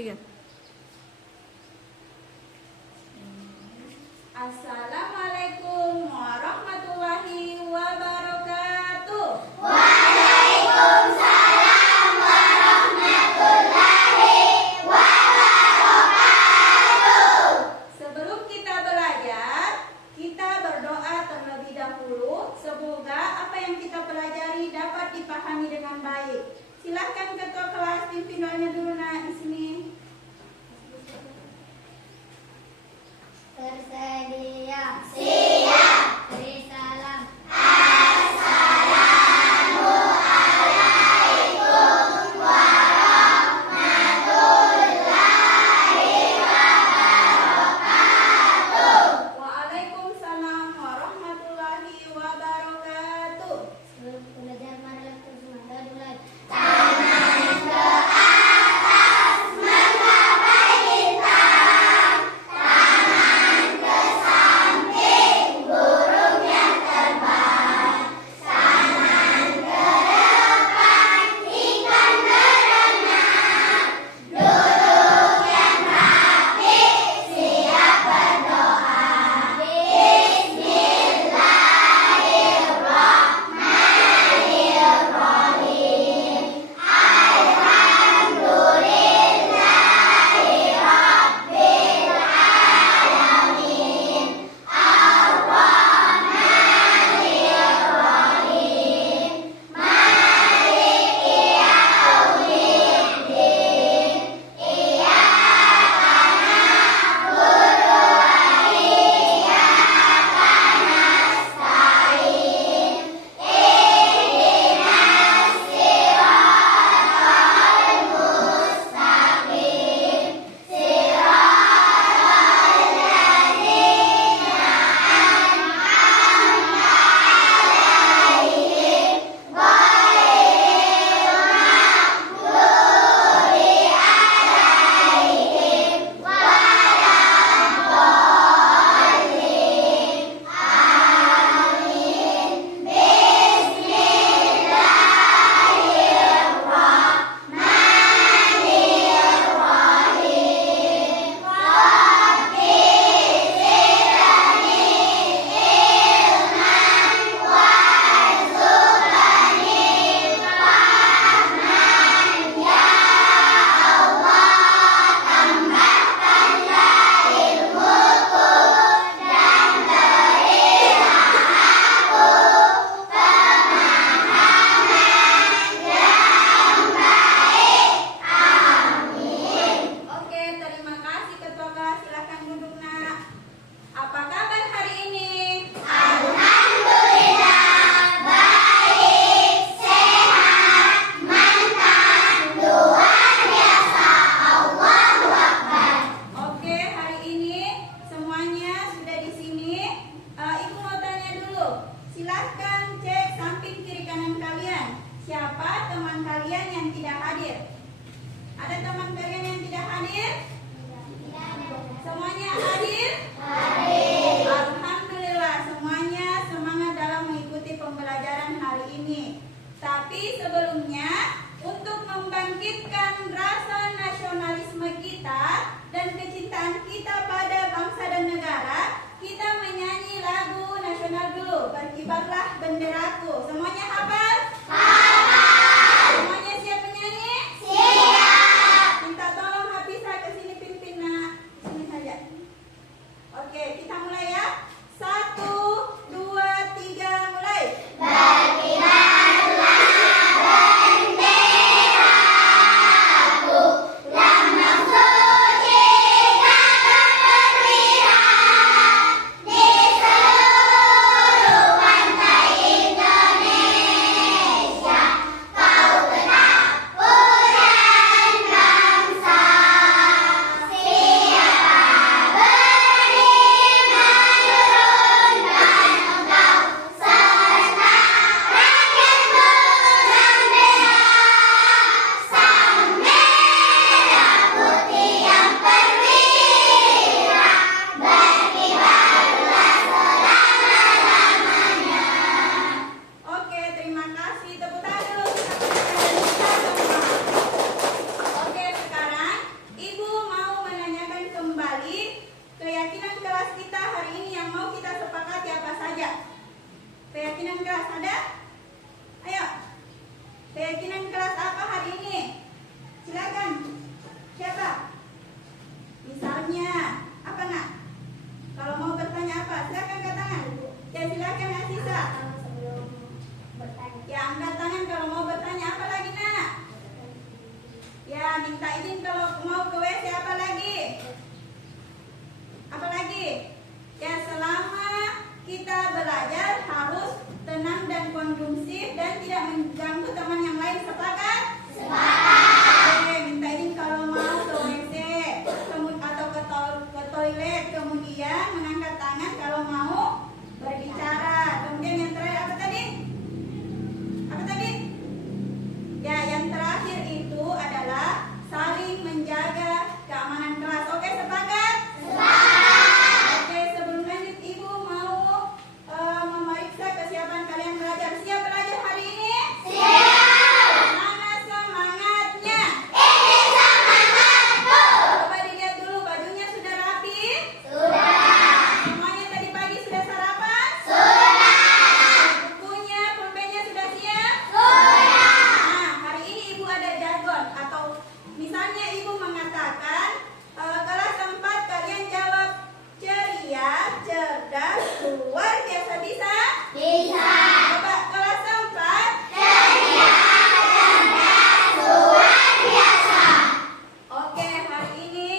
3. Assalamualaikum warahmatullahi wabarakatuh. Waalaikumsalam warahmatullahi wabarakatuh. Sebelum kita belajar, kita berdoa terlebih dahulu. Semoga apa yang kita pelajari dapat dipahami dengan baik. Silakan ketua kelas pimpin doanya dulu nak di sini. Tersedia Ibu mengatakan kelas 4 kalian jawab ceria, cerdas, luar biasa. Bisa? Bisa. Coba kelas 4. Ceria, cerdas, luar biasa. Oke, hari ini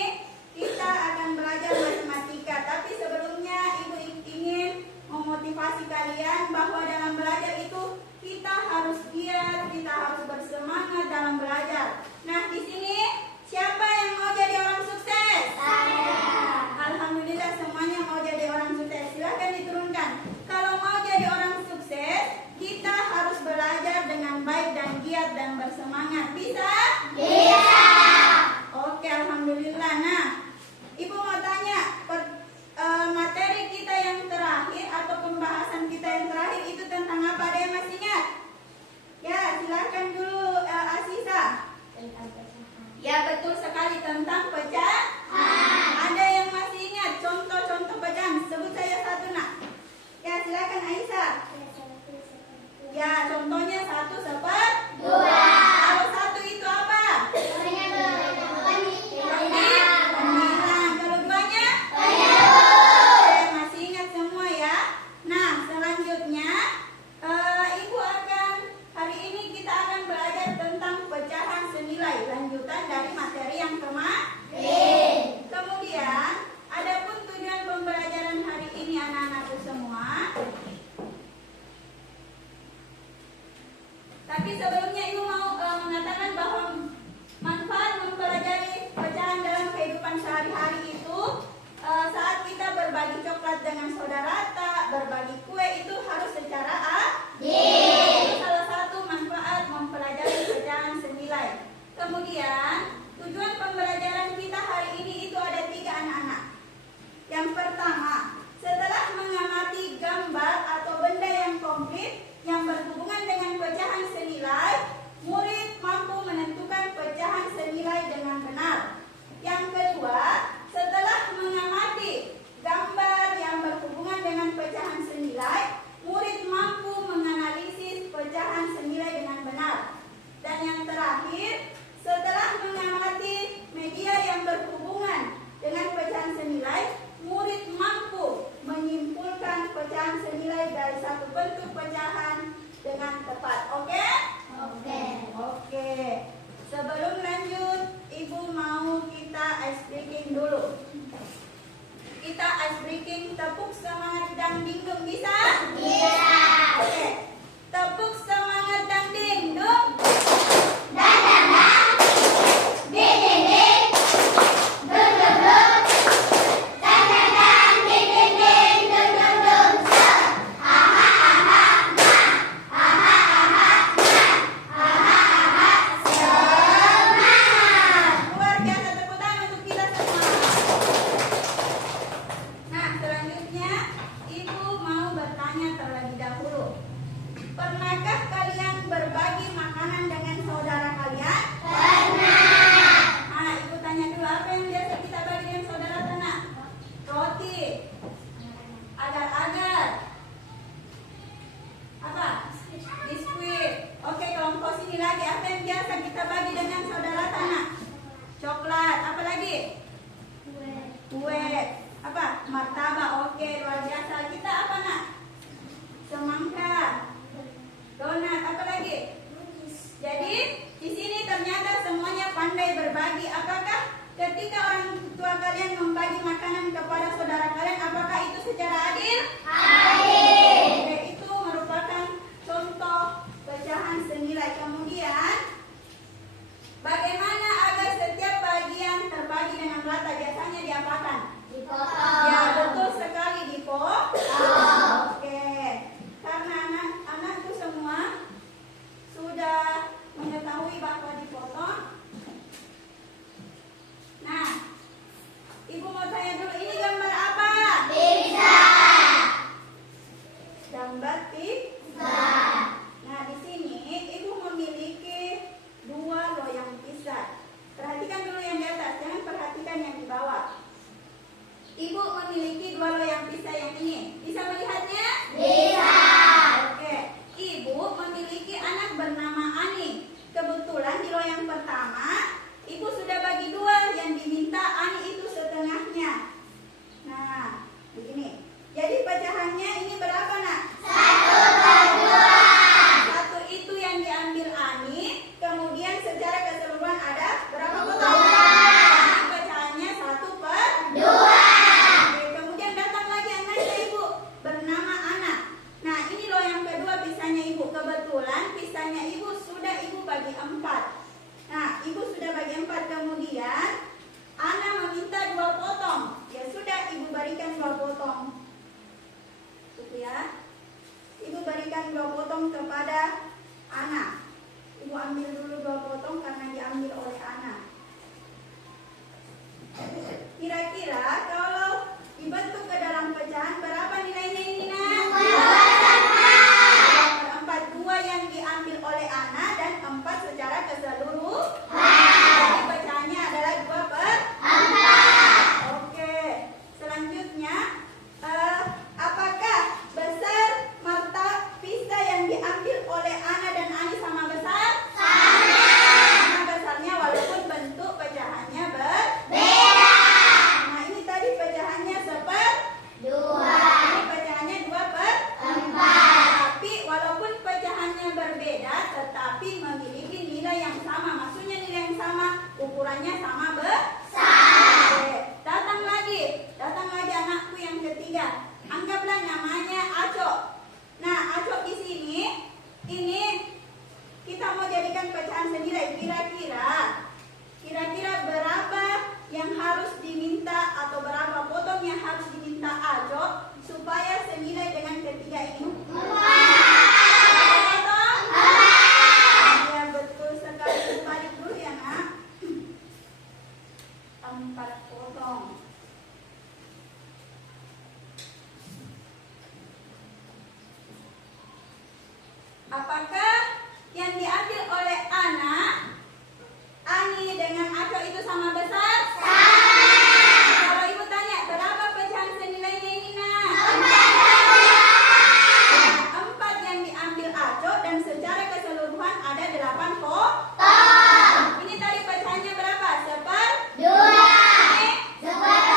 kita akan belajar matematika. Tapi sebelumnya Ibu ingin memotivasi kalian bahwa dalam belajar itu kita harus giat, kita harus bersemangat dalam belajar. Nah, di sini siapa yang mau jadi orang sukses? Saya. Alhamdulillah semuanya mau jadi orang sukses. Silahkan diturunkan. Kalau mau jadi orang sukses, kita harus belajar dengan baik dan giat dan bersemangat. Bisa? Bisa. Oke, alhamdulillah. Nah, Ibu mau tanya, materi kita yang terakhir atau pembahasan kita yang terakhir itu tentang apa? Ada yang masih ingat? Ya, silakan dulu Asisa. Ya, betul sekali tentang pecahan. Ada yang masih ingat contoh-contoh pecahan? Sebut saya satu, nak. Ya, silakan Aisyah. Ya, contohnya 1/2. Kalau 1 itu apa? 9. Kalau 2-nya? Oke, masih ingat semua ya. Nah, selanjutnya Ibu akan hari ini kita akan belajar tentang pecahan senilai, lanjutan dari materi yang kemarin. Kemudian, adapun tujuan pembelajaran hari ini anak-anakku semua. Tapi sebelumnya Ibu mau mengatakan bahwa manfaat mempelajari pecahan dalam kehidupan sehari-hari itu saat kita berbagi coklat dengan saudara, berbagi kue itu harus secara adil. Salah satu manfaat mempelajari pecahan senilai. Kemudian tujuan pembelajaran kita hari ini itu ada 3 anak-anak. Yang pertama, setelah mengamati gambar atau benda yang komplit yang berhubungan dengan pecahan senilai, murid mampu menentukan pecahan senilai dengan benar. Yang kedua, setelah mengamati gambar yang berhubungan dengan pecahan senilai, murid mampu menganalisis pecahan senilai dengan benar. Dan yang terakhir, setelah mengamati media yang berhubungan dengan pecahan senilai, murid mampu menyimpulkan pecahan senilai dari satu bentuk pecahan dengan tepat. Oke? Oke. Sebelum lanjut, Ibu mau kita ice breaking dulu. Kita ice breaking, tepuk semangat dan dingdung. Bisa? Bisa. Oke. Tepuk semangat dan dingdung. Luar biasa, tepuk tangan untuk kita semua. Nah, selanjutnya Ibu mau bertanya terlebih dahulu. Pernahkah kalian berbagi makanan dengan saudara kalian? Pernah. Nah, Ibu tanya dulu, apa yang biasa kita bagi dengan saudara Tana? Roti, agar-agar, apa? Biskuit. Oke, kelompok sini lagi, apa yang biasa kita bagi dengan saudara Tana? Coklat, apa lagi? Kue. Apa? Martabak. Oke, luar biasa. Kita apa, nak? Semangka. Donat, apa lagi? Jadi, di sini ternyata semuanya pandai berbagi. Apakah ketika orang tua kalian membagi makanan kepada saudara kalian, apakah itu secara adil? Oke, itu merupakan contoh pecahan senilai. Kemudian, bagaimana agar setiap bagian terbagi dengan rata? Biasanya diapakan? Ya, betul sekali, dipotong. Oke. Karena anak-anakku semua sudah mengetahui bahwa dipotong. Nah, Ibu mau tanya dulu, ini gambar apa? Bisa. Gambar pizza. Nah, di sini Ibu memiliki 2 loyang pizza. Perhatikan dulu yang di atas, jangan perhatikan yang di bawah. Ibu memiliki 2 loyang pizza yang ini. Bisa melihatnya? Bisa. Oke. Ibu memiliki anak bernama Ani. Kebetulan di loyang pertama, Ibu Ibu sudah bagi dua, yang diminta Ani itu setengahnya. Nah, begini. Jadi pecahannya ini berapa, Nak? 1/2. Satu itu yang diambil Ani, kemudian secara keseluruhan ada berapa potong? 2. Jadi pecahannya 1/2. 2. Oke, kemudian datang lagi anaknya Ibu, bernama Ana. Nah, ini loh yang kedua pisahnya Ibu. Kebetulan pisahnya Ibu sudah Ibu bagi 4. Nah, Ibu sudah bagi 4, kemudian Ana meminta 2 potong. Ya sudah, Ibu berikan 2 potong. Gitu ya. Ibu berikan 2 potong kepada Ana. Ibu ambil dulu 2 potong karena diambil oleh Ana. Kira-kira kalau dibentuk ke dalam pecahan berapa nilainya ini, Nak? 2/4. 2 yang diambil oleh Ana dan 4 secara keseluruhan. Jadi pecahannya adalah 2/4. Oke. Selanjutnya, apakah besar marta pisah yang diambil oleh Ana dan Ani sama besar? Sama besarnya walaupun bentuk pecahannya berbeda. Nah, ini tadi pecahannya 1/2. Ini pecahannya 2/4. Tapi walaupun pecahannya berbeda, tetapi memiliki nilai yang sama. Maksudnya nilai yang sama, ukurannya sama besar. Oke. Datang lagi anakku yang ketiga. Anggaplah namanya Aco. Nah, Aco di sini, ini kita mau jadikan pecahan senilai. Kira-kira berapa yang harus diminta atau berapa potong yang harus diminta Aco supaya senilai dengan ketiga ini? 4 potong? Ya, betul sekali. Balik dulu ya, Nak. 4 potong. Apakah yang diambil oleh Ani dengan Aco itu sama besar? Kalau Ibu tanya, berapa pecahan senilainya ini, Nak? 4 yang diambil Aco dan secara keseluruhan ada 8 potong. Ini tadi pecahannya berapa? 1/2. Ini 2.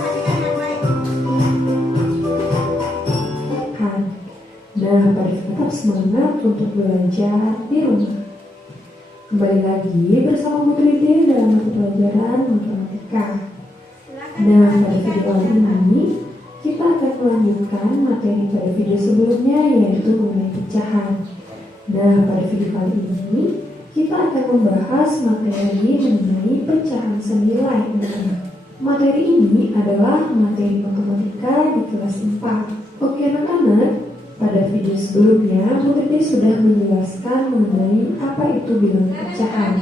dengan yang baik. Nah, Faris tetap semangat untuk belajar di rumah. Kembali lagi bersama Bu Tride dalam mata pelajaran matematika. Nah, pada video kali ini kita akan melanjutkan materi pada video sebelumnya, yaitu mengenai pecahan. Nah, pada video kali ini kita akan membahas materi mengenai pecahan senilai. Materi ini adalah materi matematika di kelas 4. Oke anak-anak, pada video sebelumnya Bu Tride sudah menjelaskan mengenai apa itu bilangan pecahan.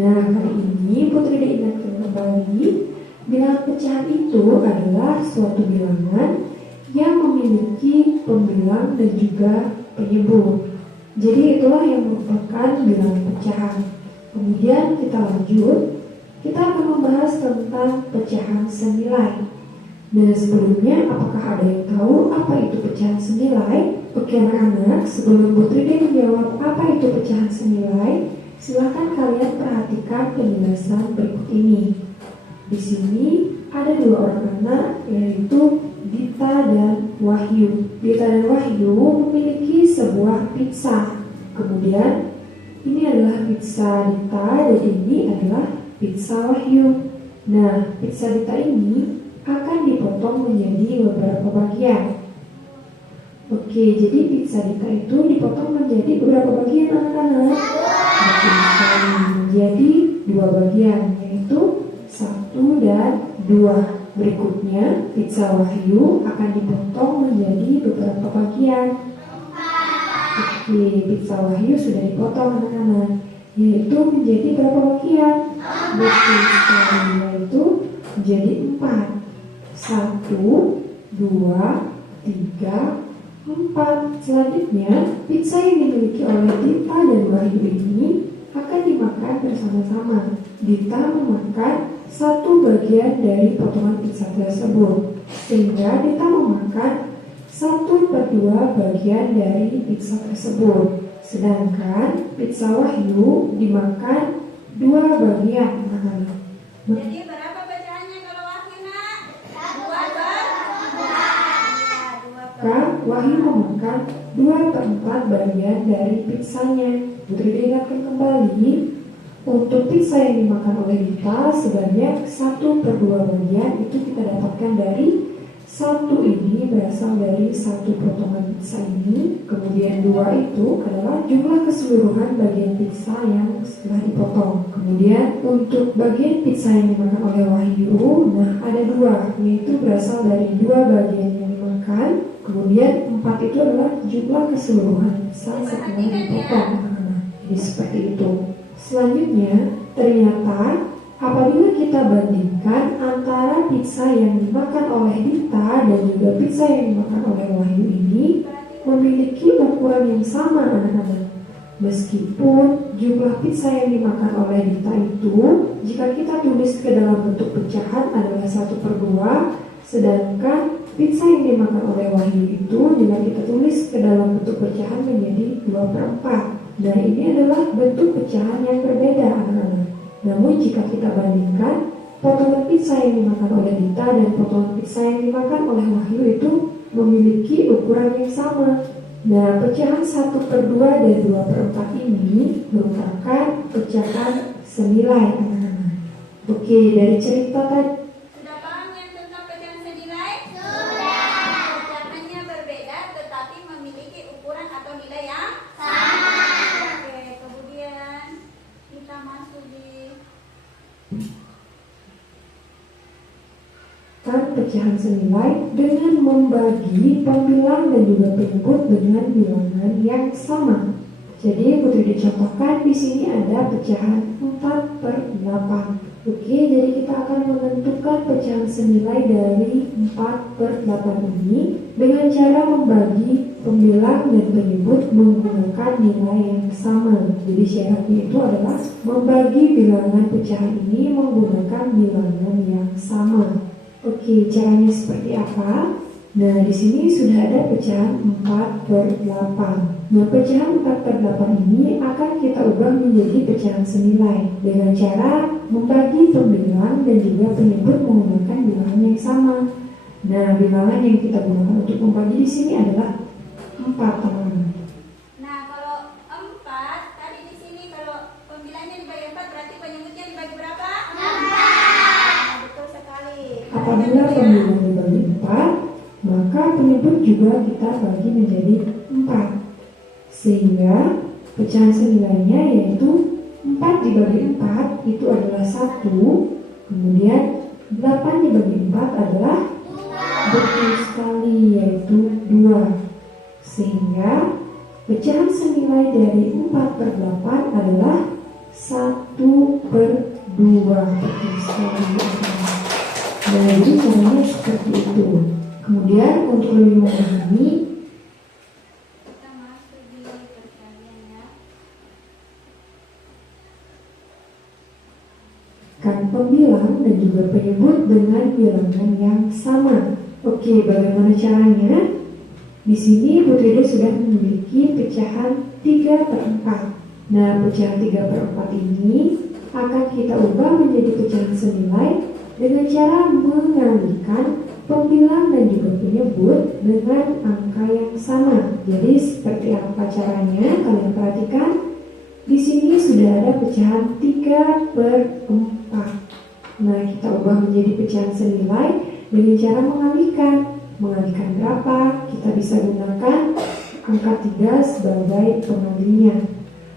Nah, kali ini Bu Tride ingatkan kembali, bilangan pecahan itu adalah suatu bilangan yang memiliki pembilang dan juga penyebut. Jadi itulah yang merupakan bilangan pecahan. Kemudian kita lanjut, kita akan membahas tentang pecahan senilai. Nah, sebelumnya apakah ada yang tahu apa itu pecahan senilai? Oke anak-anak, sebelum Bu Tride menjawab apa itu pecahan senilai, silakan kalian perhatikan penjelasan berikut ini. Di sini ada dua orang anak, yaitu Dita dan Wahyu. Dita dan Wahyu memiliki sebuah pizza. Kemudian ini adalah pizza Dita dan ini adalah pizza Wahyu. Nah, pizza Dita ini akan dipotong menjadi beberapa bagian. Oke, jadi pizza Dita itu dipotong menjadi beberapa bagian anak-anak? Menjadi dua bagian, yaitu 1 dan 2. Berikutnya, pizza Wahyu akan dipotong menjadi beberapa bagian. Oke, pizza Wahyu sudah dipotong anak-anak, yaitu menjadi berapa bagian? Betul sekali, yaitu menjadi 4. 1, 2, 3, 4. Selanjutnya, pizza yang dimiliki oleh Dita dan Wahyu ini akan dimakan bersama-sama. Dita memakan satu bagian dari potongan pizza tersebut, sehingga Dita memakan 1/2 bagian dari pizza tersebut. Sedangkan pizza Wahyu dimakan 2 bagian. Jadi berapa pecahannya kalau Wahyu nak? 2/4. Wahyu memakan 2/4 bagian dari pizzanya. Putri diingatkan kembali, untuk pizza yang dimakan oleh Dita sebanyak 1/2 bagian itu kita dapatkan dari 1 ini berasal dari 1 potongan pizza ini. Kemudian 2 itu adalah jumlah keseluruhan bagian pizza yang setelah dipotong. Kemudian untuk bagian pizza yang dimakan oleh Wahyu, nah ada 2, yaitu berasal dari 2 bagian yang dimakan. Kemudian 4 itu adalah jumlah keseluruhan pizza setelah dipotong. Jadi seperti itu. Selanjutnya, ternyata apabila kita bandingkan antara pizza yang dimakan oleh Dita dan juga pizza yang dimakan oleh Wahyu ini memiliki ukuran yang sama anak-anak. Meskipun jumlah pizza yang dimakan oleh Dita itu jika kita tulis ke dalam bentuk pecahan adalah 1/2, sedangkan pizza yang dimakan oleh Wahyu itu jika kita tulis ke dalam bentuk pecahan menjadi 2/4. Nah, ini adalah bentuk pecahan yang berbeda anak-anak. Namun jika kita bandingkan potongan pizza yang dimakan oleh Dita dan potongan pizza yang dimakan oleh Wahyu itu memiliki ukuran yang sama. Nah, pecahan 1/2 dan 2/4 ini merupakan pecahan senilai anak-anak. Oke, dari cerita tadi Sudah paham yang tentang pecahan senilai? Sudah. Pecahannya berbeda tetapi memiliki ukuran atau nilai yang Sama. Oke, kemudian kita masuk di pecahan senilai dengan membagi pembilang dan juga penyebut dengan bilangan yang sama. Jadi Putri dicontohkan di sini ada pecahan 4/8. Oke, jadi kita akan menentukan pecahan senilai dari 4/8 ini dengan cara membagi pembilang dan penyebut menggunakan nilai yang sama. Jadi syaratnya itu adalah membagi bilangan pecahan ini menggunakan bilangan yang sama. Oke, caranya seperti apa? Nah, di sini sudah ada pecahan 4/8. Nah, pecahan 4/8 ini akan kita ubah menjadi pecahan senilai dengan cara membagi pembilang dan juga penyebut menggunakan bilangan yang sama. Nah, bilangan yang kita gunakan untuk membagi di sini adalah 4, teman-teman. Nah, kalau 4 tadi di sini kalau pembilangnya dibagi 4 berarti penyebutnya dibagi berapa? 4. Nah, betul sekali. Apabila pembilang dibagi 4, maka penyebut juga kita bagi menjadi 4. Sehingga pecahan senilainya yaitu 4 dibagi 4 itu adalah 1. Kemudian 8 dibagi 4 adalah betul sekali, yaitu 2. Sehingga pecahan senilai dari 4/8 adalah 1/2. Betul sekali. Nah, jadi caranya seperti itu. Kemudian untuk lebih memahami, Kita masuk di perkalian ya. kan pembilang dan juga penyebut dengan bilangan yang sama. Oke, bagaimana caranya? Di sini Putri sudah memiliki pecahan 3/4. Nah, pecahan 3/4 ini akan kita ubah menjadi pecahan senilai dengan cara mengalihkan pembilang dan juga penyebut dengan angka yang sama. Jadi seperti apa caranya? Kalian perhatikan. Di sini sudah ada pecahan 3/4. Nah, kita ubah menjadi pecahan senilai dengan cara mengalihkan. Mengalihkan berapa? Kita bisa gunakan angka 3 sebagai pengalihnya.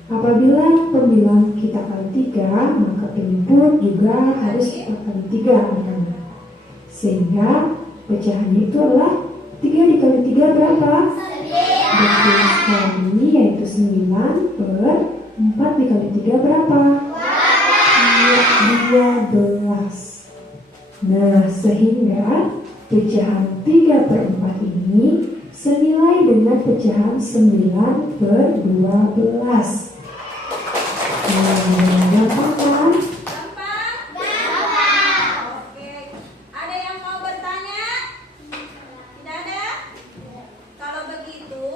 Apabila pembilang kita kali 3, maka penyebut juga harus kita kali 3. Sehingga pecahannya itu adalah 3 dikali 3 berapa? 9. Betul sekali, yaitu 9/4 dikali 3 berapa? 12. Nah, sehingga pecahan 3/4 ini senilai dengan pecahan 9/12. Gampang kan? Gampang? Oke. Ada yang mau bertanya? Tidak ada? Kalau begitu,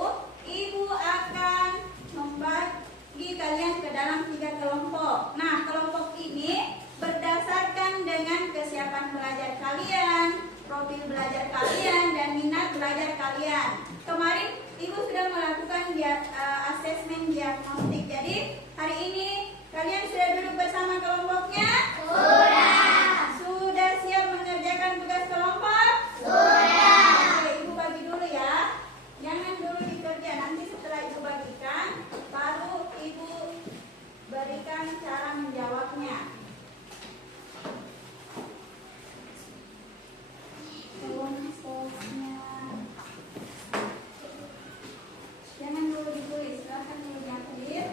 Ibu akan membagi kalian ke dalam 3 kelompok. Nah, kelompok ini berdasarkan dengan kesiapan belajar kalian, profil belajar kalian, dan minat belajar kalian. Kemarin Ibu sudah melakukan asesmen diagnostik. Jadi hari ini kalian sudah duduk bersama kelompoknya? Sudah siap mengerjakan tugas kelompok? Oke, Ibu bagi dulu ya. Jangan dulu dikerja. Nanti setelah Ibu bagikan, baru Ibu berikan cara menjawabnya. Jangan dulu ditulis, silahkan dulu diambil.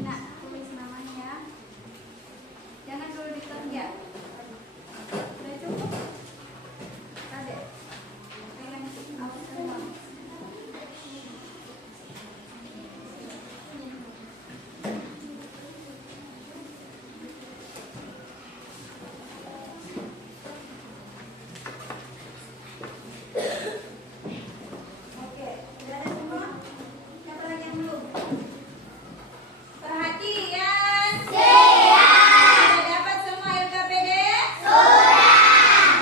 Nah, tulis namanya. Jangan dulu dikerja. Sudah cukup? Ada. Pegang awas semua. Oke, sudah ada semua? Siapa lagi yang belum? Perhatian. Sudah dapat semua LKPD?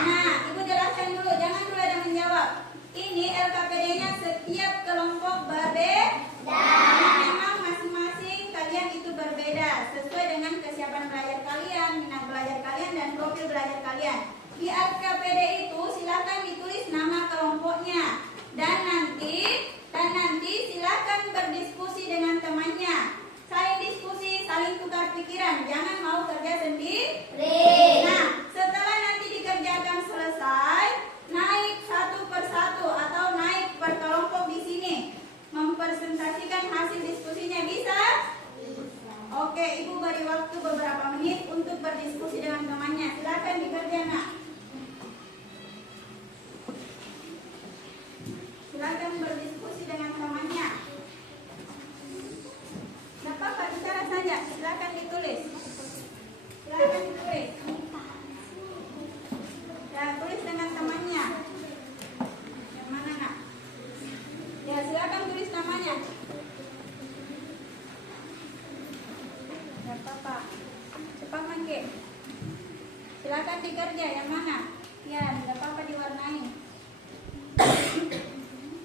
Nah, Ibu jelaskan dulu, jangan dulu ada menjawab. Ini LKPD-nya setiap kelompok berbeda. Karena memang masing-masing kalian itu berbeda sesuai dengan kesiapan belajar kalian, minat belajar kalian, dan profil belajar kalian. Di LKPD itu silakan ditulis nama kelompoknya dan nanti silakan berdiskusi dengan temannya. Saling diskusi, saling tukar pikiran, jangan mau kerja sendiri. Nah, setelah nanti dikerjakan selesai, naik satu persatu atau naik per kelompok di sini, mempresentasikan hasil diskusinya. Bisa? Oke, Ibu beri waktu beberapa menit untuk berdiskusi dengan temannya. Silakan dikerjakan. Silakan berdiskusi dengan temannya. Silakan dikerja yang mana? Ya, tidak apa-apa diwarnai.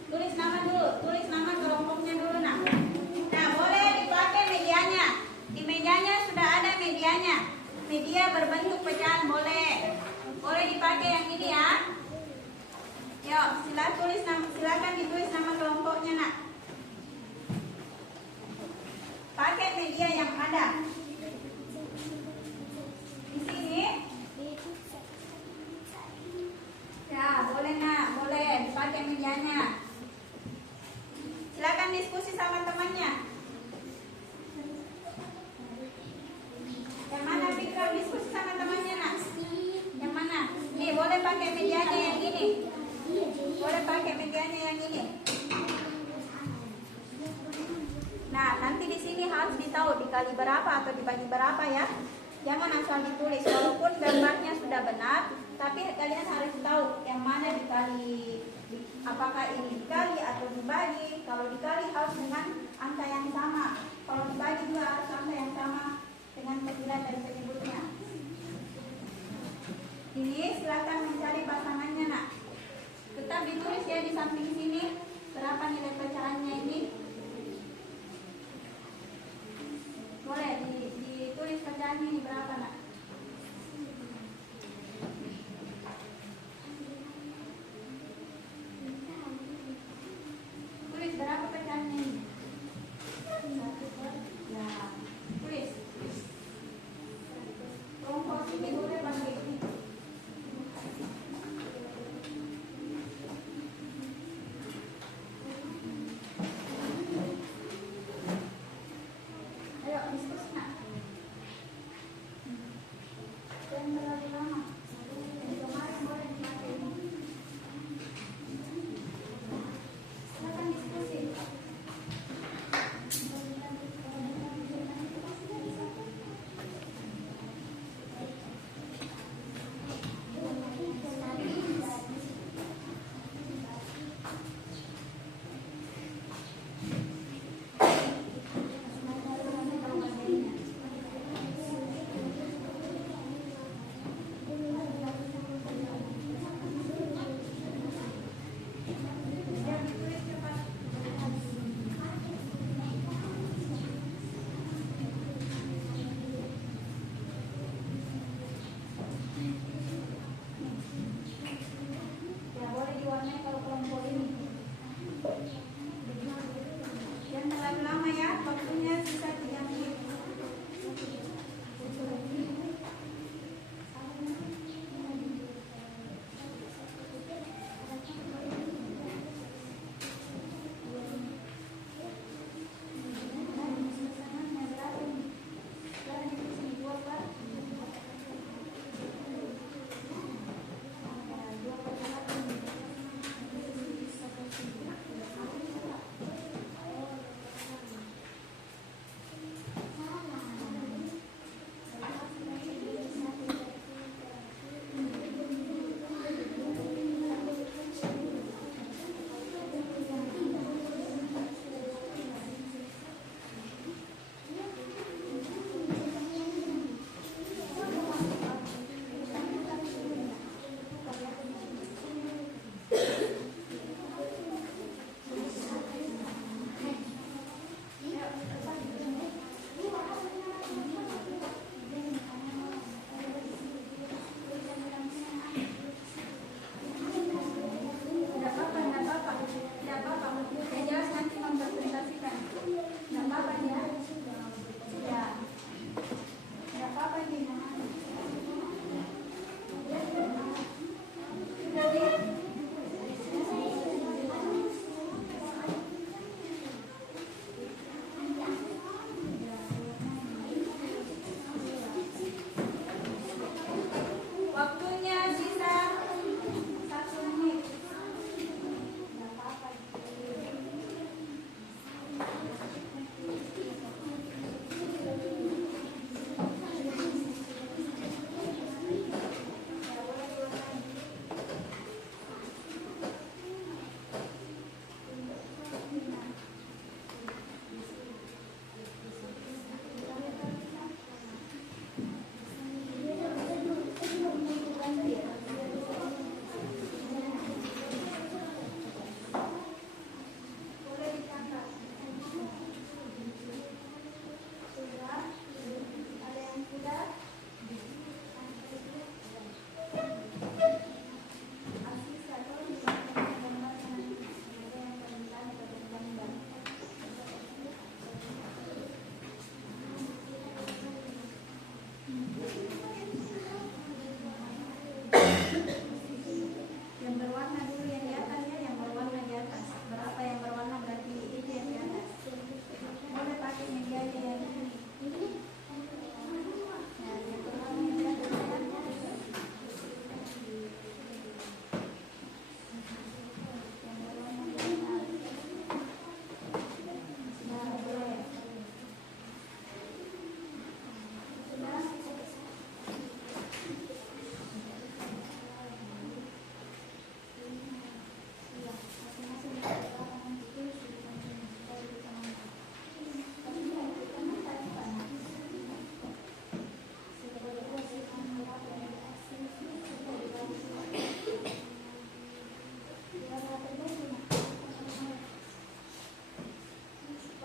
Tulis nama dulu, tulis nama kelompoknya dulu nak. Nah, boleh dipakai medianya. Di medianya sudah ada medianya. Media berbentuk pecahan boleh. Boleh dipakai yang ini ya. Yuk, silakan ditulis nama kelompoknya nak. Pakai media yang ada. Di sini. Ya, boleh nak, boleh dipakai medianya. Silakan diskusi sama temannya. Yang mana Fikra diskusi sama temannya nak? Yang mana? Nih, boleh pakai medianya yang ini. Boleh pakai medianya yang ini. Nah, nanti di sini harus ditahu dikali berapa atau dibagi berapa ya. Jangan asal ditulis. Walaupun gambarnya sudah benar, tapi kalian harus tahu yang mana dikali. Apakah ini dikali atau dibagi? Kalau dikali harus dengan angka yang sama. Kalau dibagi juga harus angka yang sama dengan pemilihan dan penyebutnya. Ini silakan mencari pasangannya nak. Tetap ditulis ya di samping sini berapa nilai pecahannya ini. Boleh ditulis pecahannya ini berapa nak? Tulis berapa pecahannya ini? Ya, tulis. Kelompok sini boleh pakai ini. Ayo diskusi nak.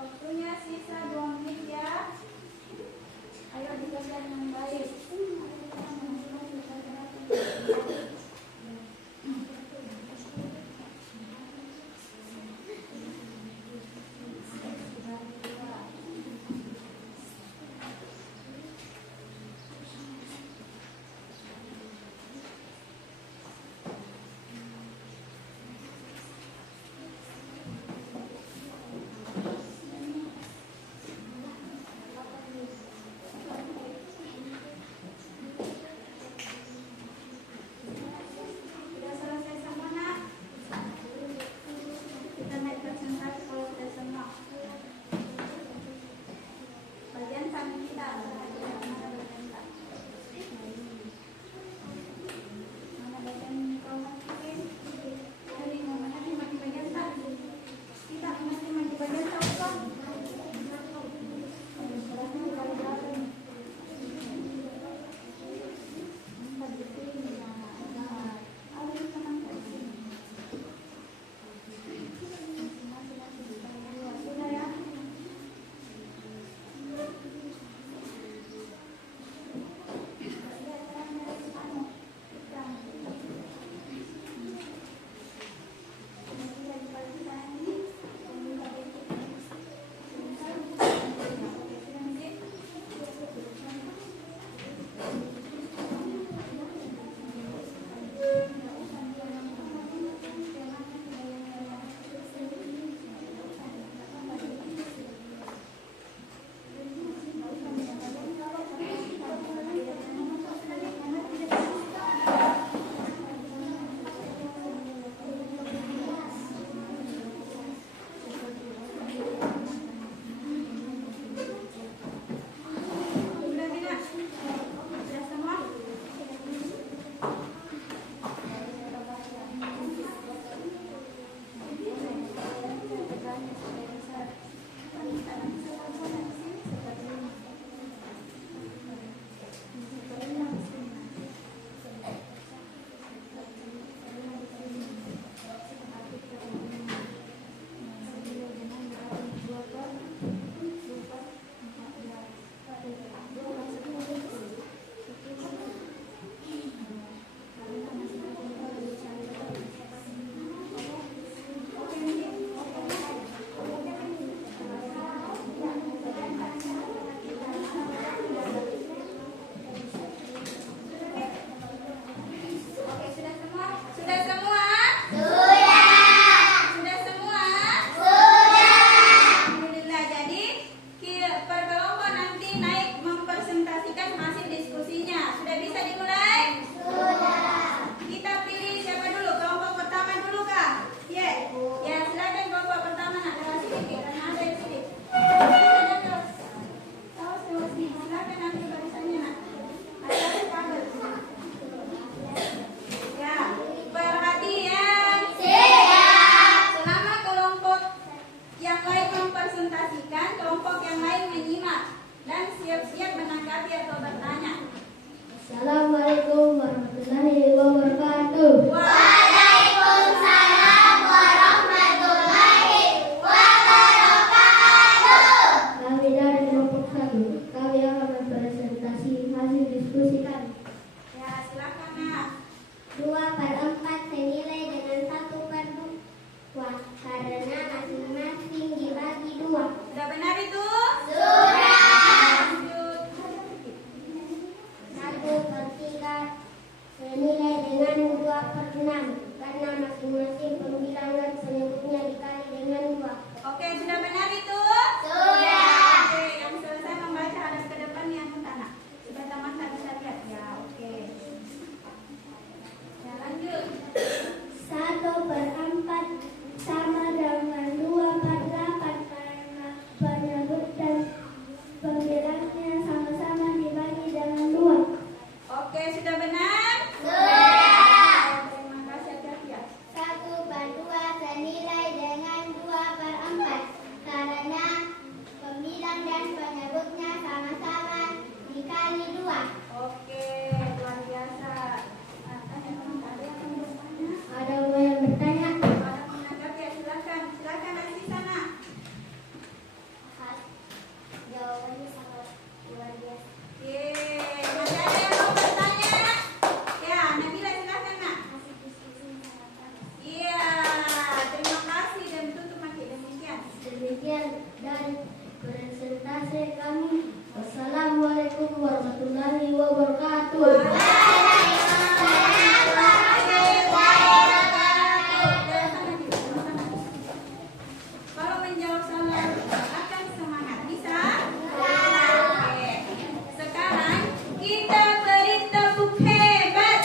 Waktunya sisa 2 menit ya. Ayo dikerjakan dengan baik. Sudah selesai semua nak? Kita naik presentasi kalau sudah semua. Bagian kami kita mana bagian tak? Mana bagian kau masukin? Dari mana nanti mati bagian tak? Kita nanti mati bagian tak apa? Sudah tidak? Sudah semua? Oke, sudah semua? Sudah semua? Sudah semua? Alhamdulillah. Jadi per kelompok nanti naik mempresentasikan hasil diskusinya. Sudah bisa dimulai? Kita pilih siapa dulu? Kelompok pertama dulu kah? Ya. Ya, silakan kelompok pertama nak kasih sedikit karena ada di sini. Silakan ambil barisannya nak. Ada kabel. Ya, perhatian. Selama kelompok yang lain mempresentasikan, kelompok yang lain menyimak dan siap-siap menanggapi atau bertanya. Assalamualaikum warahmatullahi wabarakatuh. Waalaikumsalam warahmatullahi wabarakatuh. Kami dari kelompok 1, kami akan mempresentasi hasil diskusi kami. Ya, silakan nak. 2/4 senilai dengan 1/2 karena masing-masing dibagi 2. Sudah benar itu? Lanjut. 1/3 senilai dengan 2/6 demikian dari presentasi kami. Wassalamualaikum warahmatullahi wabarakatuh. Kalau menjawab salah akan semangat, bisa? Oke. Sekarang kita beri tepuk hebat.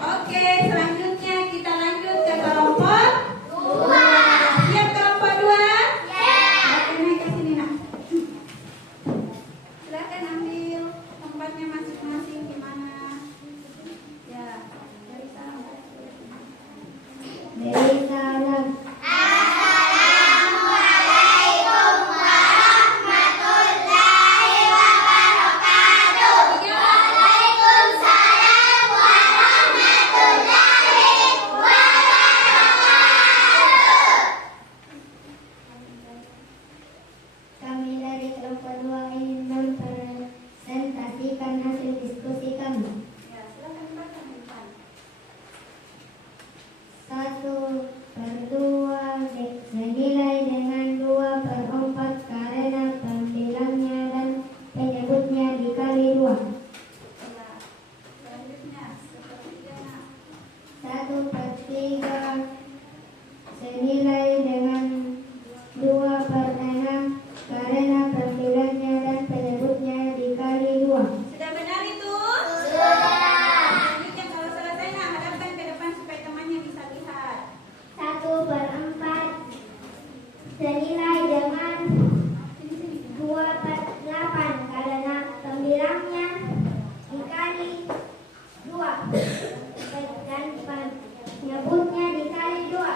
Oke, selanjutnya kita lanjut ke kelompok 2. Siap kelompok 2? Oke, naik ke sini nak. Silakan ambil tempatnya masing-masing di mana. Ya, dari sana. Dari salam. Kami dari kelompok 2 ingin mempresentasikan hasil diskusi kami. Ya, silakan baca di depan. 1/2 senilai dengan 2/4 karena pembilangnya dan penyebutnya dikali 2. Ya, selanjutnya sepertiga nak. 1/3 senilai dengan 2/6 karena pembilangnya dan penyebutnya dikali 2. Sudah benar itu? Selanjutnya kalau selesai nak hadapkan ke depan supaya temannya bisa lihat. 1/4 senilai dengan 2/8 karena pembilangnya dikali 2 dan penyebutnya dikali 2.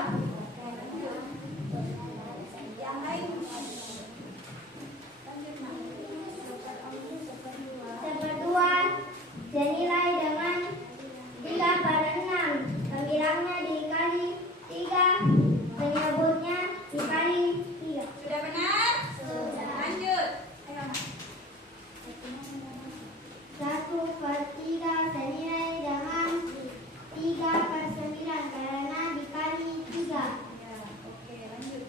Yang lain. Lanjut nak. 1/2 senilai dengan 3/6 pembilangnya dikali 3 penyebutnya dikali 3. Sudah benar? Lanjut. Ayo nak. 1/3 senilai dengan 3/9 karena dikali 3. Ya, oke, lanjut.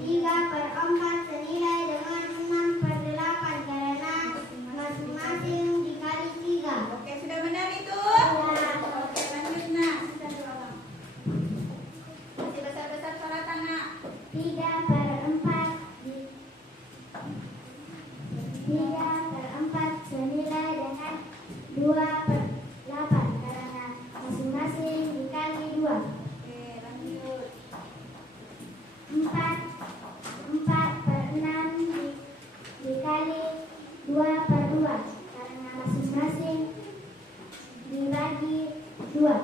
3/4 senilai dengan 6/8 karena masing-masing dikali 3. Oke, sudah benar itu? Ya. Oke, lanjut nak. Sisa 2 orang. Masih besar-besar suara nak. 3/4 senilai dengan 2/8 karena masing-masing dikali 2. Oke, lanjut. 4/6 dikali 2/2 karena masing-masing dibagi 2.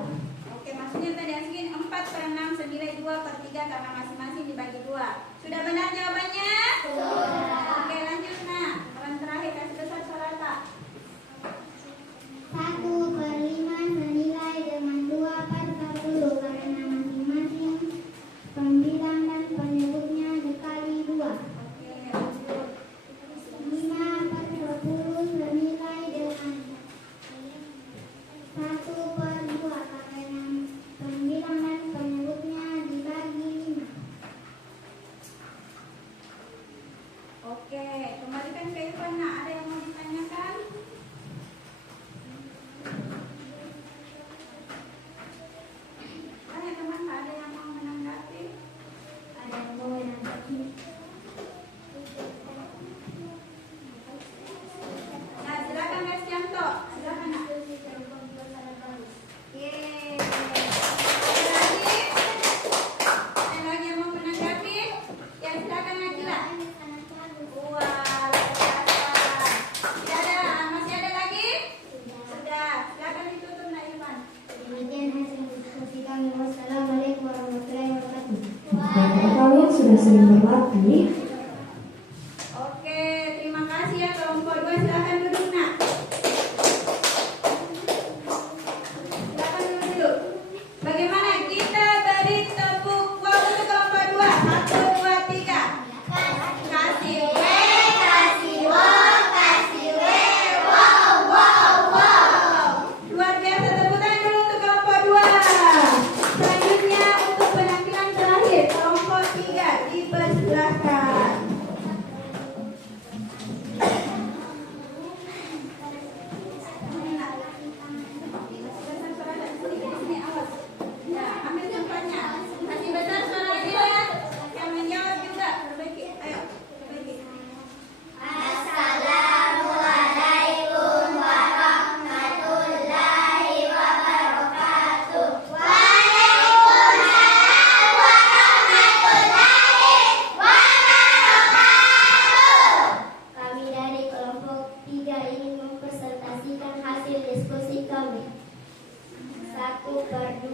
Oke, maksudnya tadi asikin 4/6 senilai 2/3 karena masing-masing dibagi 2. Sudah benar jawabannya? Oke, lanjut nak. Orang terakhir kasih besar suara tak. 1/5 senilai dengan 2/10 karena masing-masing pembilang dan penyebutnya dikali 2. Oke, lanjut. 5/10 senilai dengan 1/2 karena pembilang dan penyebutnya dibagi 5. Oke, kembalikan ke Irfan nak. Ada yang mau ditanyakan? Tanya teman, ada yang mau menanggapi? Ada yang mau menanggapi? Nah, silakan Mas Yanto. Silakan nak. Yeay. Ada lagi yang mau menanggapi? Ya, silakan Najila. Wah, luar biasa. Tidak ada, masih ada lagi? Sudah, silakan ditutup nak Irfan. Demikian hasil diskusi kami. Wassalamualaikum warahmatullahi wabarakatuh. Nah, kalian sudah sering berlatih. Oke, terima kasih ya kelompok 2. Silakan duduk nak. Silakan duduk. Bagaimana kita beri tepuk wow untuk kelompok 2? 1, 2, 3. Kasih W, kasih W, wow, wow, wow. Luar biasa, tepuk tangan dulu untuk 1/2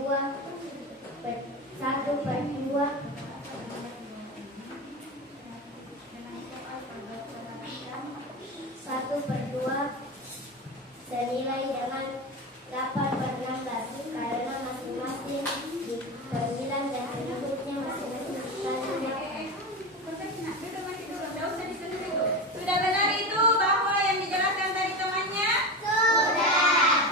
senilai dengan 8/16 karena masing-masing di pembilan dan penyebutnya masing-masing dikalinya. Sudah benar itu bahwa yang dijelaskan tadi temannya? Sudah.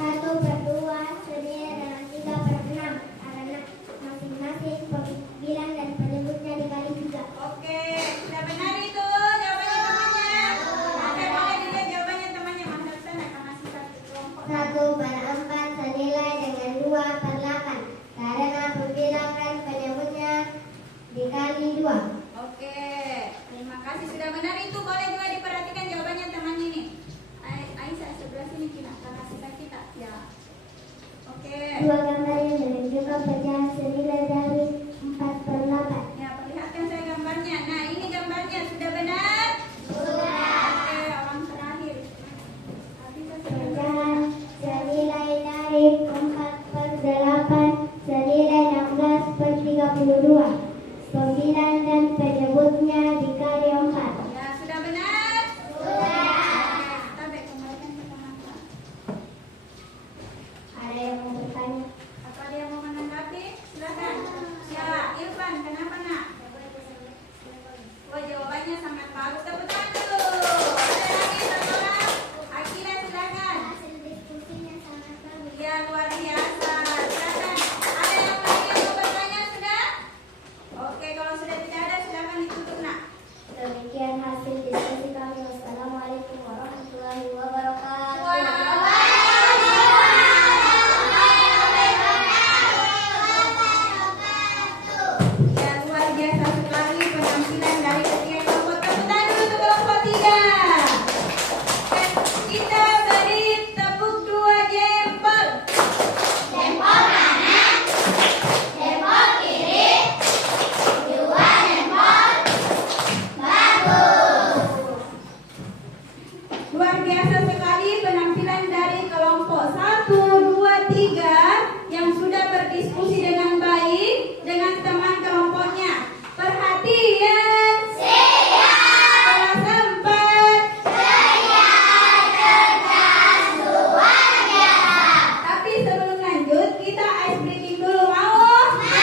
1/2 senilai dengan 3/6 karena masing-masing pembilan dan penyebutnya dikali 3. Oke, sudah benar itu jawabannya temannya. Oke, boleh dilihat jawabannya temannya. Mas Hasan akan masih satu kelompok. 1/4 senilai dengan 2/8 karena pembilan dan penyebutnya dikali 2. Oke, terima kasih sudah benar itu. Boleh juga diperhatikan jawabannya temannya nih. Aisyah sebelah sini kita kasih kita. Ya. Oke. Dua gambar yang menunjukkan pecahan senilai dari 4/8. Ya, perlihatkan saya gambarnya. Nah, ini gambarnya sudah benar? Sudah. Oke, orang terakhir. Pecahan senilai dari 4/8 senilai 16/32. Pembilan dan penyebutnya dikali 4. Ya, sudah benar? Sudah. Kita baik kembalikan ke teman-teman. Ada yang mau bertanya? Atau ada yang mau menanggapi? Silakan. Ya, Irfan, kenapa nak? Oh, jawabannya sangat bagus. Tepuk tangan dulu. Ada lagi satu orang? Akila, silakan. Hasil diskusinya sangat bagus. Ya, luar biasa. Silakan. Ada yang lagi yang mau bertanya sudah? Oke, kalau sudah tidak ada, silakan ditutup nak. Demikian hasil diskusi kami. Wassalamualaikum warahmatullahi wabarakatuh. Ya, luar biasa sekali penampilan dari ketiga kelompok. Tepuk tangan dulu untuk kelompok 3. Dan kita beri tepuk 2 jempol. Jempol kanan, jempol kiri, 2 jempol. Bagus. Luar biasa sekali penampilan dari kelompok 1, 2, 3 yang sudah berdiskusi dengan baik dengan teman kelompoknya. Perhatian. Kelas 4. Tapi sebelum lanjut kita ice breaking dulu, mau? Oke,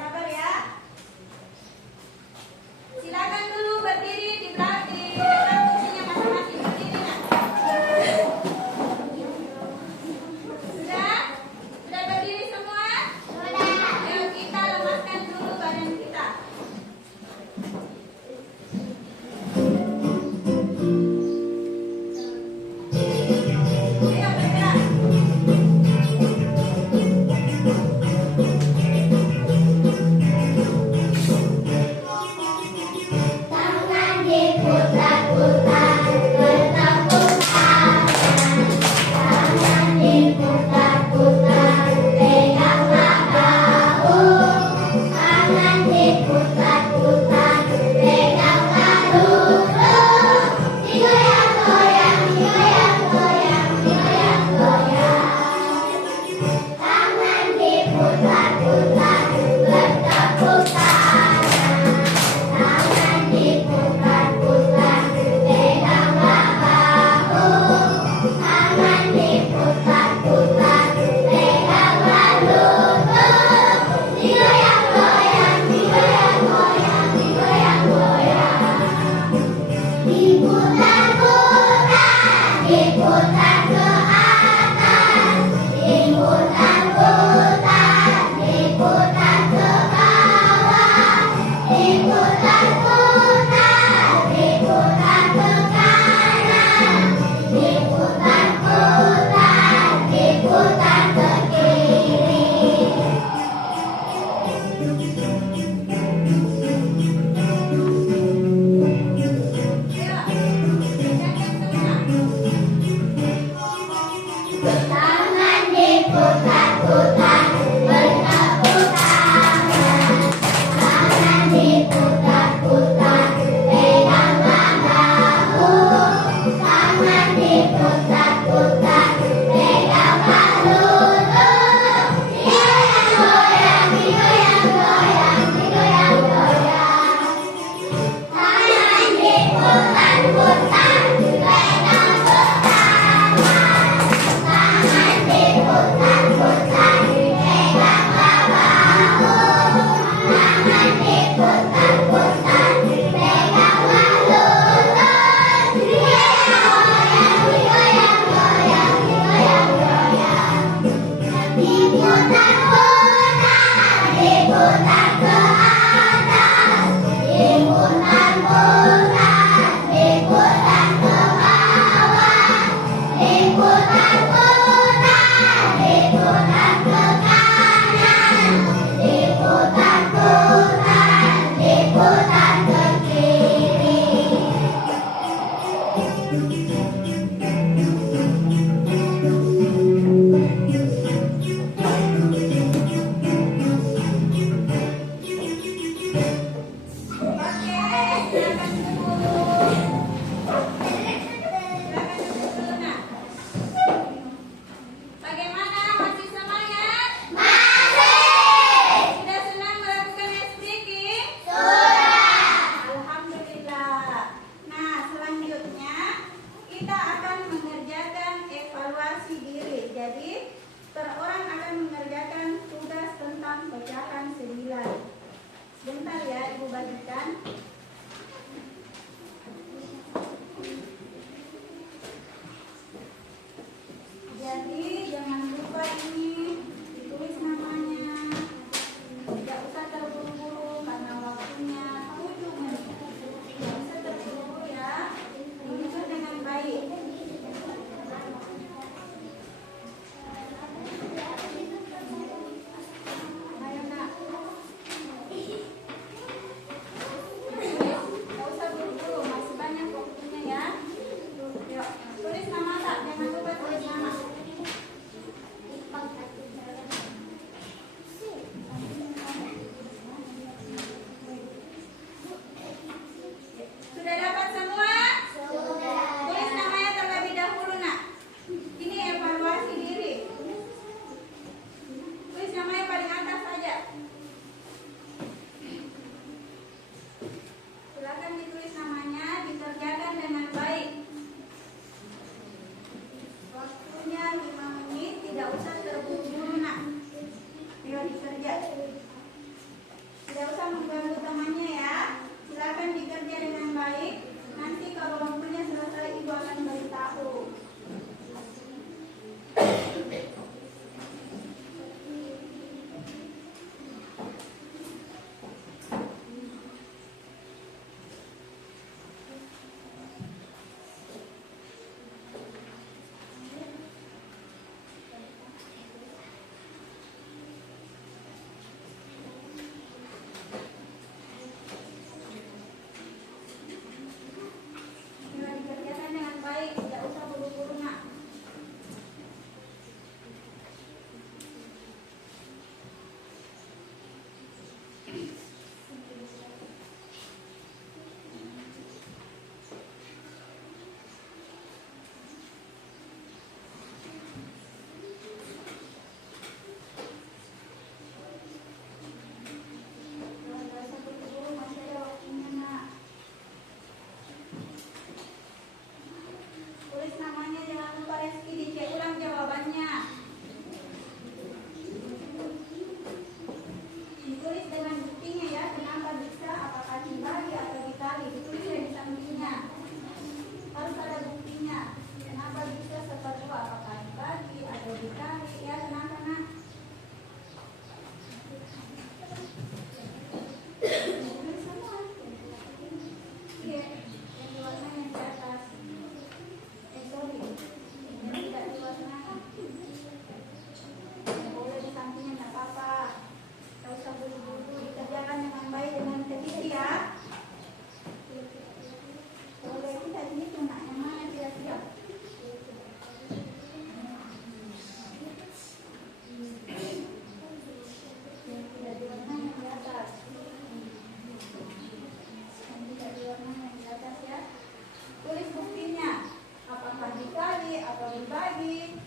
sabar ya. Silakan dulu berdiri di belakang di dekat kursinya masing-masing. Berdiri nak. Sudah? Sudah berdiri semua? Sudah. Ayo kita lemaskan dulu badan kita. Ayo bergerak. Tangan diputar-putar, bertepuk tangan. Tangan diputar-putar, peganglah bahu. Tangan diputar-putar, peganglah lutut. Digoyang-goyang, digoyang-goyang, digoyang-goyang. Tangan diputar-putar, bertepuk tangan. Tangan diputar-putar, peganglah bahu. Tangan diputar-putar, peganglah lutut. Digoyang-goyang, digoyang-goyang, digoyang-goyang. Diputar-putar, diputar ke atas. Diputar-putar, diputar ke bawah. Diputar-putar, diputar ke kanan. Diputar-putar, diputar ke kiri. Tangan diputar-putar, bertepuk tangan. Tangan diputar-putar, peganglah bahu. Tangan diputar-putar, peganglah pecahan 9. Sebentar ya, Ibu bagikan. Jadi jangan lupa ini ditulis namanya. Tidak usah terburu-buru karena waktunya 7 menit. Tidak usah terburu-buru ya. Dihitung dengan baik. Ayo nak. Tidak usah buru-buru, masih banyak waktunya ya. Yuk, tulis nama tak, jangan lupa tulis nama. Sudah dapat semua? Tulis namanya terlebih dahulu nak. Ini evaluasi diri. Tulis namanya paling atas saja. Silakan ditulis namanya, dikerjakan dengan baik. Waktunya 5 menit, tidak usah terburu-buru nak. Ayo dikerja. Tidak usah mengganggu temannya ya. Silakan dikerja dengan baik. Nanti kalau waktunya selesai Ibu akan beritahu. Ayo dikerjakan dengan baik, tidak usah buru-buru nak. Jangan usah buru-buru, masih ada waktunya nak. Tulis namanya, jangan lupa Reski, dicek ulang jawabannya. Ditulis dengan buktinya ya, kenapa bisa, apakah dibagi atau dikali. Ditulis ya di sampingnya. Harus ada buktinya. Kenapa bisa seperti itu, apakah dibagi atau dikali. Ya, kenapa nak? Tulis semua. Iya, yang di warna yang di atas. Sorry, yang tidak diwarnakan. Boleh di sampingnya, tidak apa-apa. Tidak usah buru-buru, dikerjakan dengan baik, dengan teliti ya. Boleh kita hitung nak, yang mana tidak siap. Yang tidak diwarnakan yang di atas. Yang tidak diwarnakan yang di atas ya. Tulis buktinya. Apakah dikali atau dibagi?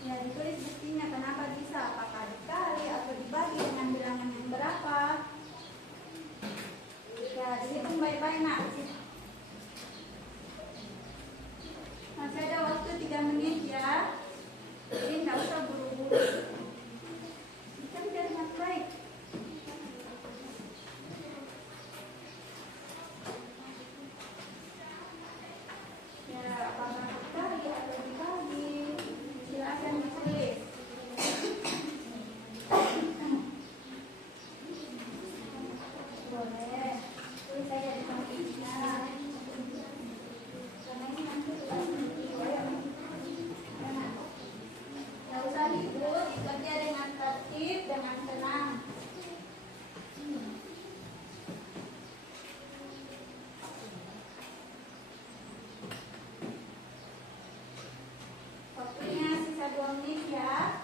Ya, ditulis buktinya kenapa bisa, apakah dikali atau dibagi dengan bilangan yang berapa. Ya, dihitung baik-baik nak. Masih ada waktu 3 menit ya. Jadi tidak usah buru-buru. Kerja dengan baik. Ya, apakah dikali atau dibagi? Silakan ditulis. Boleh. Tulis saja di sampingnya. Karena ini nanti tidak usah ribut, dikerja dengan tertib, dengan tenang. Waktunya sisa 2 menit ya.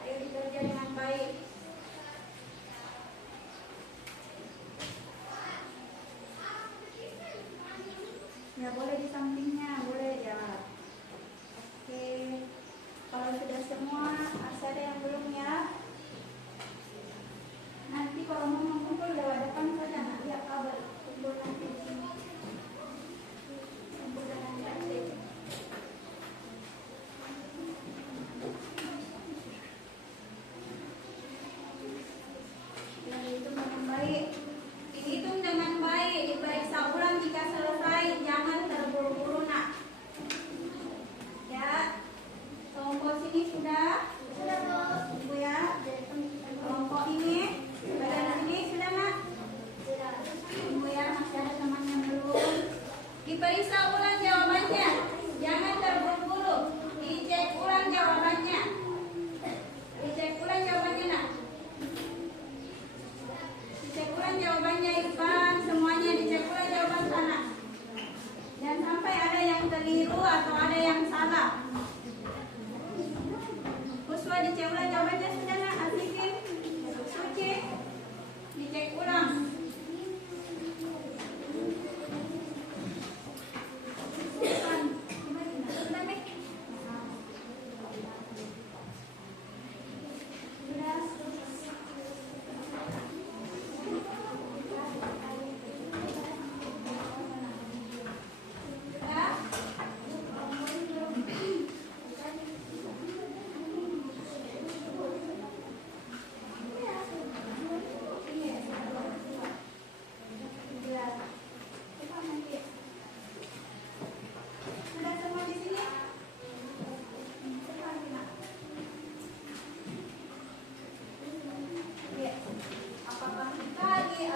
Ayo dikerja dengan baik. Ya, boleh di sampingnya, boleh ya. Oke. Kalau sudah semua, masih ada yang belum ya. Nanti kalau mau mengumpul lewat depan saja, nanti ya kabar kumpul nanti di sini.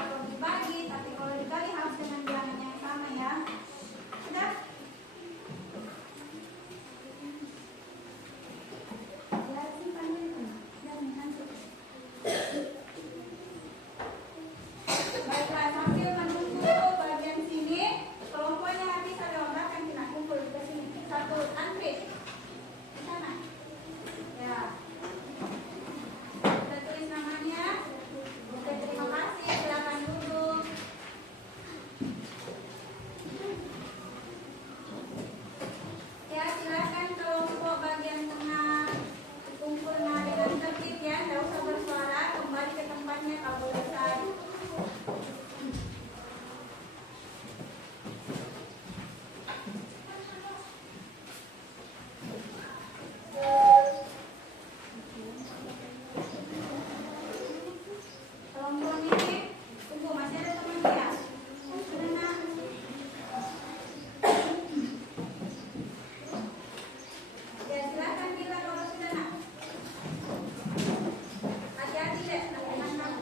atau dibagi, tapi kalau dibagi harus dengan bilangan yang sama ya. Sudah? Ya, simpan dulu. Dan nanti. Baiklah, sambil menunggu bagian sini, kelompoknya nanti saya akan kita kumpul ke sini. Satu antri di sana. Ya. Kita tulis namanya. Oke, terima kasih. Silakan duduk. Ya, silakan kelompok bagian tengah kumpul dengan tertib ya, tidak usah bersuara, kembali ke tempatnya kalau selesai. Kelompok ini, tunggu masih ada temannya ya? Mana? Ya silakan bila kalau sudah nak. Hati-hati deh, teman kamu.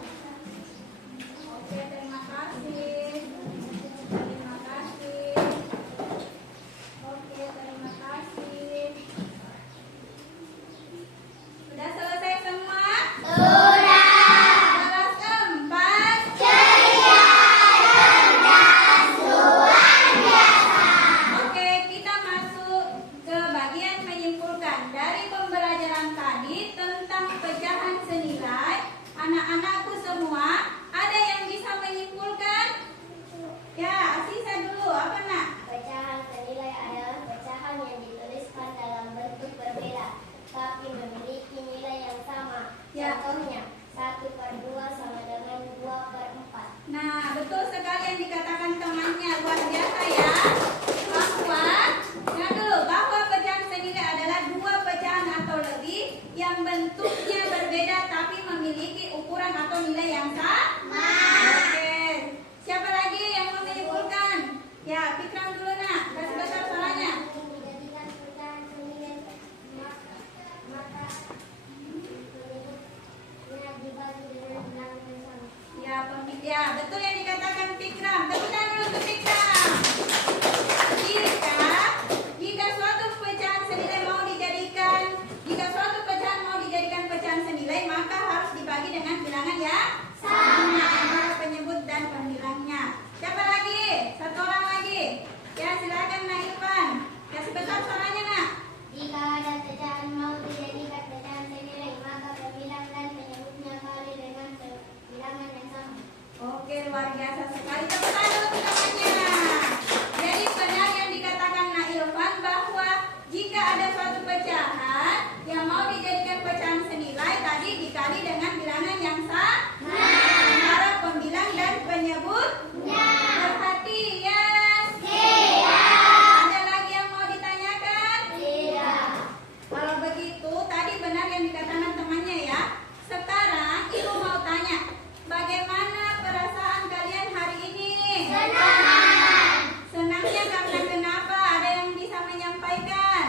Oke, terima kasih. Terima kasih. Oke, terima kasih. Sudah selesai semua? Kelas 4. Oke, kita masuk ke bagian menyimpulkan. Dari pembelajaran tadi tentang pecahan senilai, anak-anakku semua, ada yang bisa menyimpulkan? Ya, sisa dulu. Apa nak? Pecahan senilai adalah pecahan yang dituliskan dalam bentuk berbeda, tapi memiliki nilai yang sama. Ya. Contohnya, 1/2 sama dengan 2/4. Nah, betul sekali yang dikatakan temannya, luar biasa ya. Bahwa pecahan senilai adalah dua pecahan atau lebih yang bentuknya berbeda tapi memiliki ukuran atau nilai yang sama. Oke. Siapa lagi yang mau menyimpulkan? Ya, Fikram dulu nak. Kasih besar suaranya. Dijadikan pecahan senilai, maka menyebutnya dibagi dengan bilangan yang sama. Ya, betul yang dikatakan Fikram. Tepuk tangan dulu untuk Fikram. Jika suatu pecahan senilai mau dijadikan pecahan senilai, maka harus dibagi dengan bilangan ya sama antara penyebut dan pembilangnya. Siapa lagi? Satu orang lagi. Ya, silakan Nak Irfan. Kasih besar suaranya nak. Jika ada pecahan mau dijadikan pecahan senilai, maka pembilang dan penyebutnya kali dengan bilangan yang sama. Oke, luar biasa sekali. Tepuk tangan dulu untuk temannya. Jadi benar yang dikatakan Nak Irfan bahwa jika ada suatu pecahan yang mau dijadikan pecahan senilai, tadi dikali dengan bilangan yang sama antara pembilang dan penyebutnya. Berhati ya. Ada lagi yang mau ditanyakan? Tidak. Kalau begitu, tadi benar yang dikatakan temannya ya. Sekarang ibu mau tanya, bagaimana perasaan kalian hari ini? Senangnya karena kenapa? Ada yang bisa menyampaikan?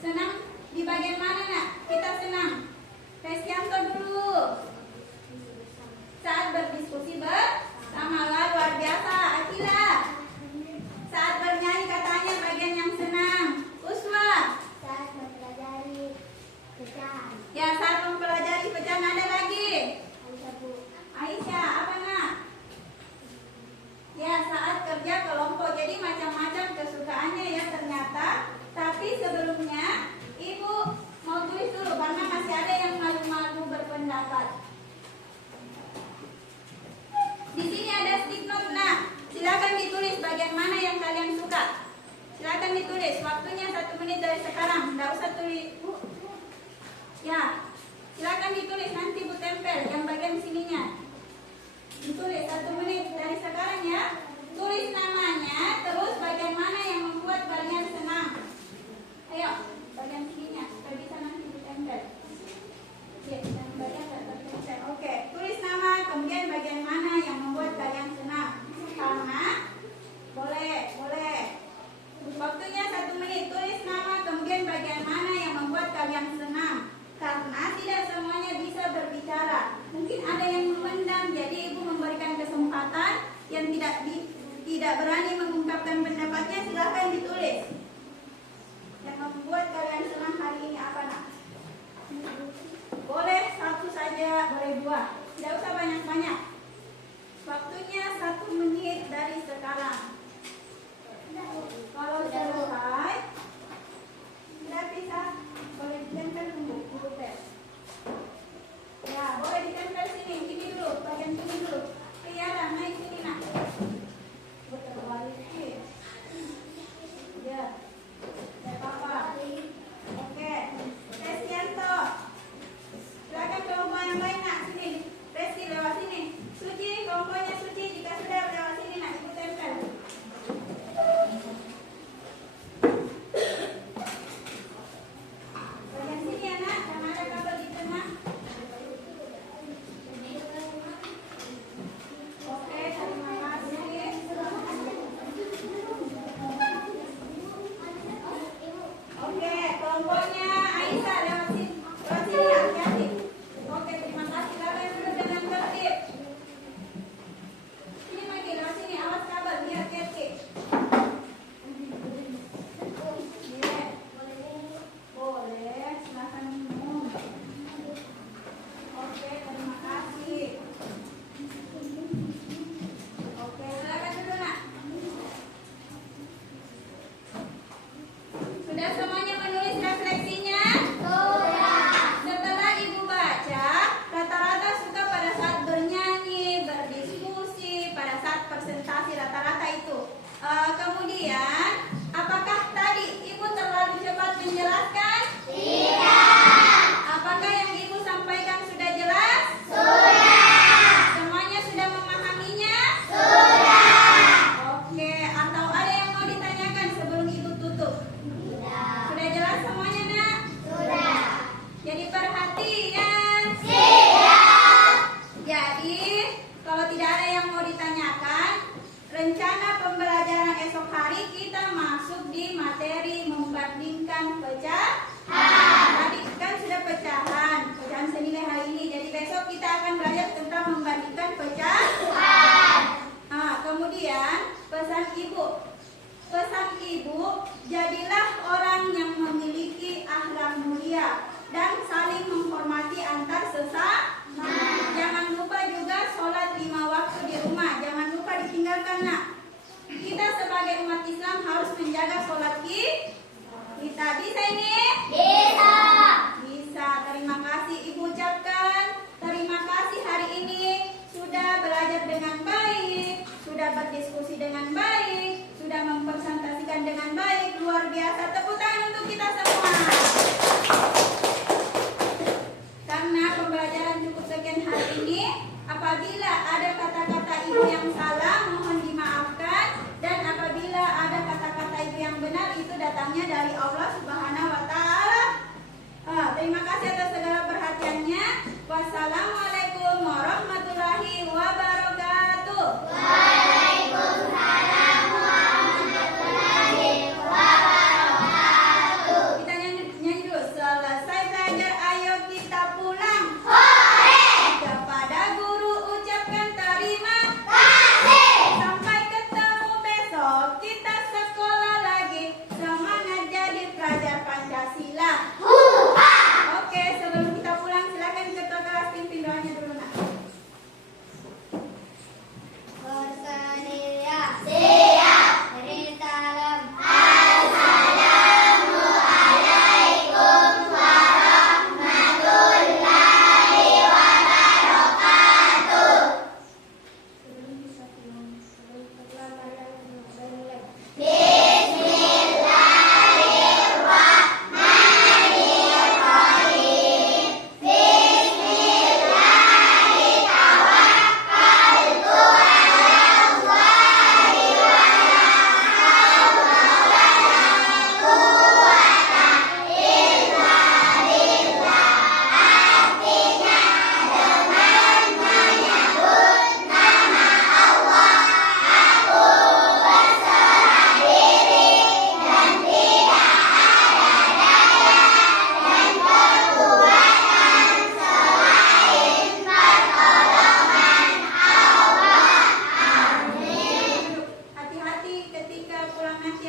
Senang di bagian mana nak? Kita senang. Resyanto dulu. Saat berdiskusi bersama, luar biasa. Akila. Saat bernyanyi katanya bagian yang senang. Uswa. Saat mempelajari pecahan. Ya, saat mempelajari pecahan. Ada lagi? Aisyah, Bu. Aisyah, apa nak? Ya, saat kerja kelompok. Jadi macam-macam kesukaannya ya ternyata. Tapi sebelumnya ibu mau tulis dulu karena masih ada yang malu-malu berpendapat. Di sini ada stick note nak. Silakan ditulis bagian mana yang kalian suka. Silakan ditulis. Waktunya 1 menit dari sekarang. Tidak usah tulis. Ya, silakan ditulis nanti Bu tempel yang bagian sininya. Ditulis 1 menit dari sekarang ya. Tulis namanya, terus bagian mana yang membuat kalian senang. Ayo, bagian sininya. Supaya bisa nanti Bu tempel. Ya, dan bagian tertempel. Oke, tulis nama, kemudian bagian mana yang membuat kalian senang. Karena boleh. Waktunya 1 menit. Tulis nama, kemudian bagian mana yang membuat kalian senang. Karena tidak semuanya bisa berbicara. Mungkin ada yang memendam, jadi ibu memberikan kesempatan yang tidak berani mengungkapkan pendapatnya, silahkan ditulis. Yang membuat kalian senang hari ini apa nak? Boleh satu saja, boleh dua. Tidak usah banyak-banyak. Waktunya 1 menit dari sekarang. Kalau selesai, sudah bisa, boleh ditempel dulu tes. Ya, boleh ditempel sini, ini dulu, bagian sini dulu. Tiara, naik sini nak. Terbalik sih. Ya, tidak apa-apa. Oke, Restianto. Silakan kelompok yang lain nak, sini. Resti lewat sini. Suci, kelompoknya Suci, jika sudah lewat sini nak, ibu tempel. Bagian sini ya nak, jangan ada kabel di tengah. Oke, terima kasih. Oke, kelompoknya Aisyah lewat sini. Lewat sini hati-hati. Oke, terima kasih. Kalian duduk dengan tertib. Sini lagi, lewat sini. Awas kabel, biar hati-hati. Boleh, silahkan minum. Oke, terima kasih. Oke, silakan duduk nak. Sudah semuanya menulis refleksinya? Sudah. Setelah ibu baca, rata-rata suka pada saat bernyanyi, berdiskusi, pada saat presentasi, rata-rata itu. Kemudian, apakah tadi ibu terlalu cepat menjelaskan? Tidak. Apakah yang ibu sampaikan sudah jelas? Sudah. Semuanya sudah memahaminya? Sudah. Oke, atau ada yang mau ditanyakan sebelum ibu tutup? Sudah jelas semuanya nak? Sudah. Jadi perhatian. Siap. Jadi kalau tidak ada yang mau ditanyakan, rencana pembelajaran esok hari kita masuk di materi membandingkan pecahan. Tadi kan sudah pecahan senilai hari ini. Jadi besok kita akan belajar tentang membandingkan pecahan. Kemudian pesan ibu. Pesan ibu, jadilah orang yang memiliki akhlak mulia dan saling menghormati antar sesama. Jangan lupa juga sholat 5 waktu di rumah. Jangan lupa ditinggalkan nak. Kita sebagai umat Islam harus menjaga sholat kita. Bisa ini? Bisa. Bisa. Terima kasih ibu ucapkan. Terima kasih hari ini sudah belajar dengan baik, sudah berdiskusi dengan baik, sudah mempresentasikan dengan baik. Luar biasa. Tepuk tangan untuk kita semua. Karena pembelajaran cukup sekian hari ini, apabila ada kata-kata ibu yang salah, mohon dimaafkan. Dan apabila ada kata-kata ibu yang benar, itu datangnya dari Allah Subhanahu wa Ta'ala. Terima kasih atas segala perhatiannya. Wassalamualaikum warahmatullahi wabarakatuh. Waalaikumsalam warahmatullahi wabarakatuh. Kita nyanyi dulu. Selesai belajar, ayo kita pulang. Hore! Kepada guru ucapkan terima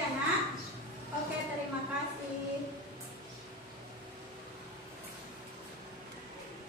ya nak? Oke, terima kasih.